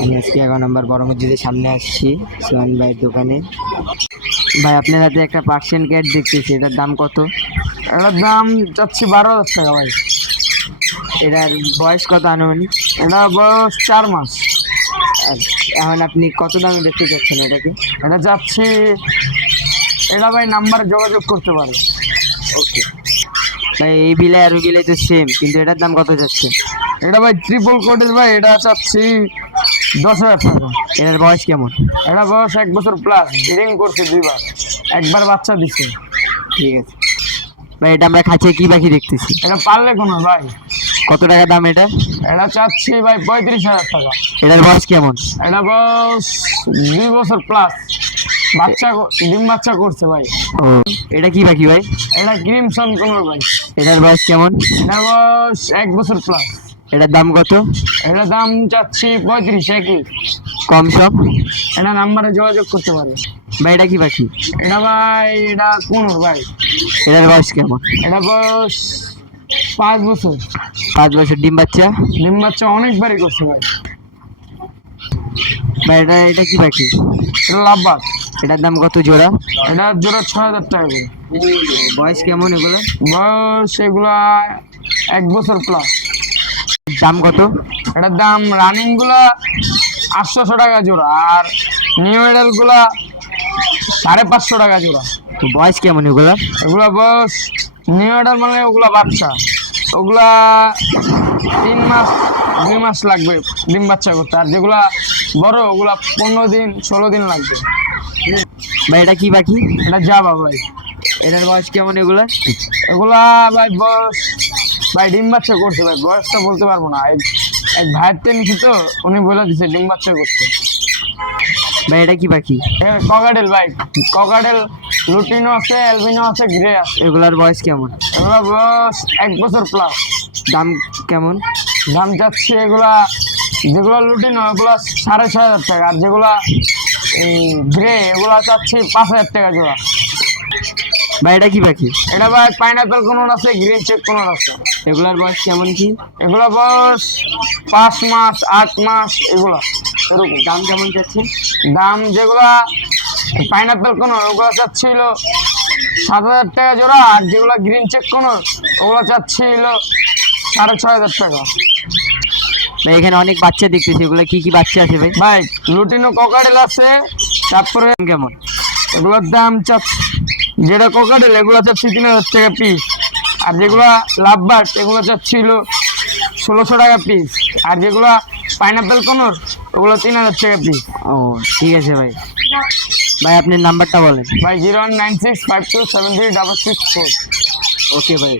আমি আজকে 11 নম্বর বড় মসজিদের সামনে আসছি সোহান ভাইয়ের দোকানে। ভাই আপনার হাতে একটা পার্সিয়ান ক্যাট দেখতেছি, এটার দাম কত? এটার দাম চাচ্ছি 12,000 টাকা ভাই। এটার বয়স কত আনুমানিক? এটা বয়স 4 মাস। আর এখন আপনি কত দামে বেচতে চাচ্ছেন এটাকে? এটা চাচ্ছি, এটা ভাই নাম্বারে যোগাযোগ করতে পারে। ওকে ভাই, এই বিলে আর ওই বিলে তো সেম, কিন্তু এটার দাম কত যাচ্ছে? এটা ভাই ট্রিপল কোটের ভাই, এটা চাচ্ছি 10,000 টাকা। এটার বয়স কেমন? এটা বয়স 1 বছর প্লাস, ব্রিডিং করছে 2বার, একবার বাচ্চা দিচ্ছে। ঠিক আছে ভাই, এটা আমরা খাঁচিয়ে কি পাখি দেখতেছি? এটা পারলে কোনো ভাই। কত টাকা দাম এটা? এটা চাচ্ছি ভাই 35,000 টাকা। এটার বয়স কেমন? এটা বয়স 2 বছর প্লাস, বাচ্চা ডিম বাচ্চা করছে ভাই। ও, এটা কি পাখি ভাই? এটা ক্রিমসন কোনোর ভাই। এটার বয়স কেমন? এটা বয়স 1 বছর প্লাস। এটার দাম কত? এটা দাম চাচ্ছি 35, একই। কম সম? এটা নাম্বারে যোগাযোগ করতে পারে। ভাই এটা কি পাখি? এটা ভাই, এটা কোনোর ভাই। এটার বয়স কেমন? এটা বয়স 5 বছর। 5 বছর, ডিম বাচ্চা? ডিম বাচ্চা অনেকবারই করছে ভাই। ভাই এটা কি পাখি? এটা লাভবাদ। এটার দাম কত জোড়া? এটা জোড়া 6,000 টাকা করে। বয়স কেমন এগুলো? বয়স এগুলা 1 বছর প্লাস। দাম কত? এটার দাম রানিং গুলা 800 টাকা জোড়া, আর নিউ এডাল গুলা 550 টাকা জোড়া। তো বয়স কেমন এগুলো? এগুলা বয়স, নিউ এডাল মানে ওগুলা বাচ্চা, ওগুলা 3 মাস 2 মাস লাগবে ডিম বাচ্চা করতে, আর যেগুলা বড় ওগুলা 15 দিন 16 দিন লাগবে। ভাই এটা কি পাখি? এটা যাবা ভাই। এটার বয়স কেমন এগুলো? এগুলা ভাই বয়স, ভাই ডিম বাচ্চা করছে ভাই, বয়সটা বলতে পারবো না। এক ভাইয়ের তে নিছি তো, উনি বলে দিছে ডিম বাচ্চা করছে। ভাই এটা কি পাখি? ককাটেল ভাই, ককাটেল লুটিনো আছে, অ্যালবিনো আছে, গ্রে আছে। এগুলার বয়স কেমন? এগুলা বয়স 1 বছর প্লাস। দাম কেমন? দাম যাচ্ছে এগুলা, যেগুলো লুটিনো ওগুলা 6,500 টাকা, আর যেগুলা এই গ্রে এগুলা চাচ্ছি 5,000 টাকা জোড়া। ভাই এটা কি পাখি? এটা ভাই পাইনাপেল কোন আছে, গ্রিন চেক কোন আছে। এগুলার বয়স কেমন কি? এগুলা বয়স 5 মাস 8 মাস এগুলা এরকম। দাম কেমন যাচ্ছে? দাম যেগুলা পাইনাপেল কোন ওগুলা চাচ্ছিল 7,000 টাকা জোড়া, আর যেগুলা গ্রিন চেক কোন ওগুলা চাচ্ছিল 6,500 টাকা। ভাই এখানে অনেক বাচ্চা দেখতেছি, এগুলা কি কি বাচ্চা আছে ভাই? ভাই লুটিনো ককাটেল আছে, তারপরে কেমন? এগুলোর দাম চাচ্ছি, যেটা ককাটেল এগুলো চাচ্ছি 3,000 টাকা পিস, আর যেগুলা লাভবার্ড এগুলো চাচ্ছিল 1,600 টাকা পিস, আর যেগুলা পাইনাপেল কোনর ওগুলো 3,000 টাকা পিস। ও ঠিক আছে ভাই। ভাই আপনার নাম্বারটা বলেন। ভাই 019652736664। ওকে ভাই।